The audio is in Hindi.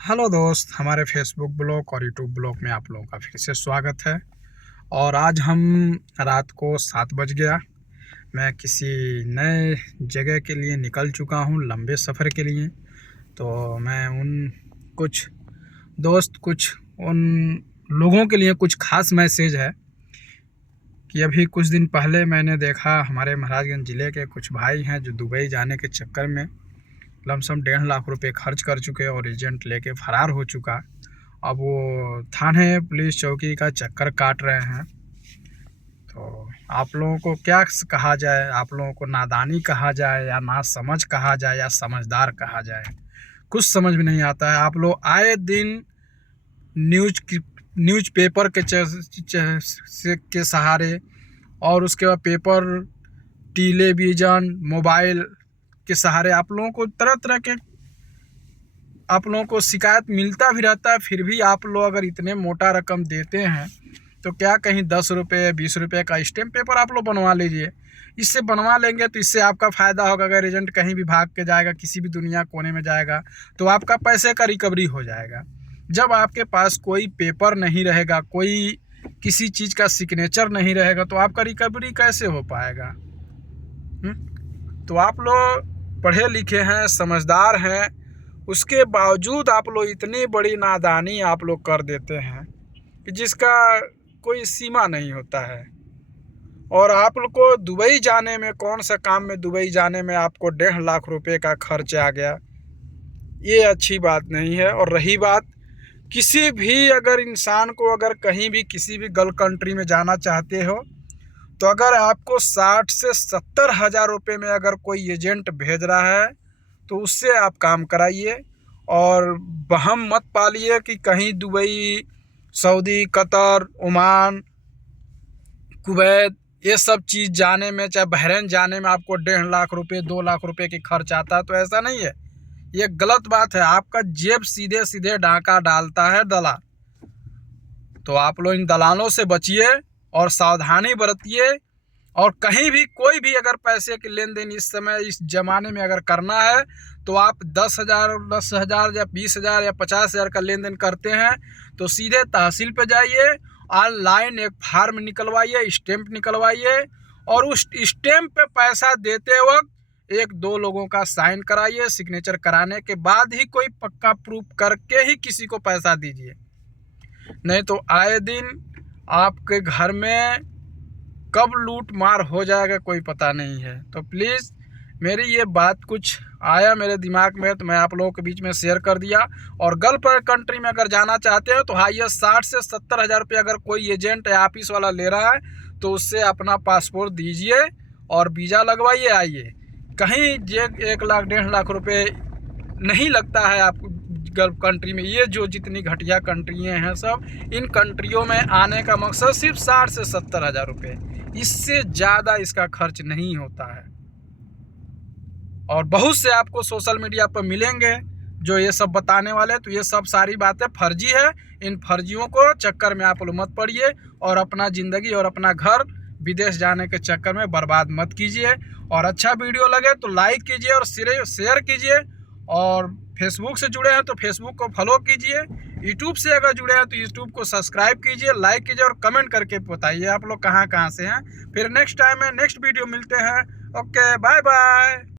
हेलो दोस्त, हमारे फेसबुक ब्लॉग और यूट्यूब ब्लॉग में आप लोगों का फिर से स्वागत है। और आज हम रात को 7 बज गया, मैं किसी नए जगह के लिए निकल चुका हूँ, लंबे सफ़र के लिए। तो मैं कुछ कुछ उन लोगों के लिए कुछ ख़ास मैसेज है कि अभी कुछ दिन पहले मैंने देखा हमारे महाराजगंज ज़िले के कुछ भाई हैं जो दुबई जाने के चक्कर में लमसम 1.5 लाख रुपए खर्च कर चुके और एजेंट लेके फरार हो चुका। अब वो थाने पुलिस चौकी का चक्कर काट रहे हैं। तो आप लोगों को क्या कहा जाए, आप लोगों को नादानी कहा जाए या नासमझ कहा जाए या समझदार कहा जाए, कुछ समझ में नहीं आता है। आप लोग आए दिन न्यूज़ पेपर के सहारे और उसके बाद पेपर, टेलीविज़न, मोबाइल के सहारे आप लोगों को तरह तरह के आप लोगों को शिकायत मिलता भी रहता है। फिर भी आप लोग अगर इतने मोटा रकम देते हैं तो क्या कहीं 10 रुपये 20 रुपये का स्टैम्प पेपर आप लोग बनवा लीजिए। इससे बनवा लेंगे तो इससे आपका फ़ायदा होगा। अगर एजेंट कहीं भी भाग के जाएगा, किसी भी दुनिया कोने में जाएगा, तो आपका पैसे का रिकवरी हो जाएगा। जब आपके पास कोई पेपर नहीं रहेगा, कोई किसी चीज़ का सिग्नेचर नहीं रहेगा, तो आपका रिकवरी कैसे हो पाएगा? तो आप लोग पढ़े लिखे हैं, समझदार हैं, उसके बावजूद आप लोग इतनी बड़ी नादानी आप लोग कर देते हैं कि जिसका कोई सीमा नहीं होता है। और आप लोग को दुबई जाने में, कौन सा काम में दुबई जाने में आपको 1.5 लाख रुपए का खर्च आ गया, ये अच्छी बात नहीं है। और रही बात, किसी भी अगर इंसान को अगर कहीं भी किसी भी गल्फ कंट्री में जाना चाहते हो, तो अगर आपको 60 से 70 हज़ार रुपये में अगर कोई एजेंट भेज रहा है तो उससे आप काम कराइए। और वहम मत पालिए कि कहीं Dubai, Saudi, Qatar, Oman, Kuwait, ये सब चीज़ जाने में, चाहे बहरीन जाने में आपको 1.5 लाख रुपये 2 लाख रुपये की खर्च आता है। तो ऐसा नहीं है, ये गलत बात है। आपका जेब सीधे सीधे डाका डालता है दलाल। तो आप लोग इन दलालों से बचिए और सावधानी बरतिए। और कहीं भी कोई भी अगर पैसे के लेन देन इस समय इस ज़माने में अगर करना है तो आप 10,000 या 20,000 या 50,000 का लेन देन करते हैं तो सीधे तहसील पे जाइए, ऑनलाइन एक फार्म निकलवाइए, स्टैम्प निकलवाइए, और उस स्टैम्प पे पैसा देते वक्त 1-2 लोगों का साइन कराइए। सिग्नेचर कराने के बाद ही कोई पक्का प्रूफ करके ही किसी को पैसा दीजिए। नहीं तो आए दिन आपके घर में कब लूट मार हो जाएगा कोई पता नहीं है। तो प्लीज़, मेरी ये बात कुछ आया मेरे दिमाग में तो मैं आप लोगों के बीच में शेयर कर दिया। और गल्फ कंट्री में अगर जाना चाहते हो तो हाईएस्ट 60 से 70 हज़ार रुपये अगर कोई एजेंट या ऑफिस वाला ले रहा है तो उससे अपना पासपोर्ट दीजिए और वीज़ा लगवाइए, आइए। कहीं 1 लाख 1.5 लाख रुपये नहीं लगता है आपको गल्फ कंट्री में। ये जो जितनी घटिया कंट्रियाँ हैं सब, इन कंट्रियों में आने का मकसद सिर्फ 60 से 70 हज़ार रुपये, इससे ज़्यादा इसका खर्च नहीं होता है। और बहुत से आपको सोशल मीडिया पर मिलेंगे जो ये सब बताने वाले, तो ये सब सारी बातें फर्जी है। इन फर्जियों को चक्कर में आप लोग मत पड़िए और अपना ज़िंदगी और अपना घर विदेश जाने के चक्कर में बर्बाद मत कीजिए। और अच्छा वीडियो लगे तो लाइक कीजिए और शेयर कीजिए। और फेसबुक से जुड़े हैं तो फेसबुक को फॉलो कीजिए। यूट्यूब से अगर जुड़े हैं तो यूट्यूब को सब्सक्राइब कीजिए, लाइक कीजिए और कमेंट करके बताइए आप लोग कहाँ कहाँ से हैं। फिर नेक्स्ट टाइम में नेक्स्ट वीडियो मिलते हैं। Okay, bye bye.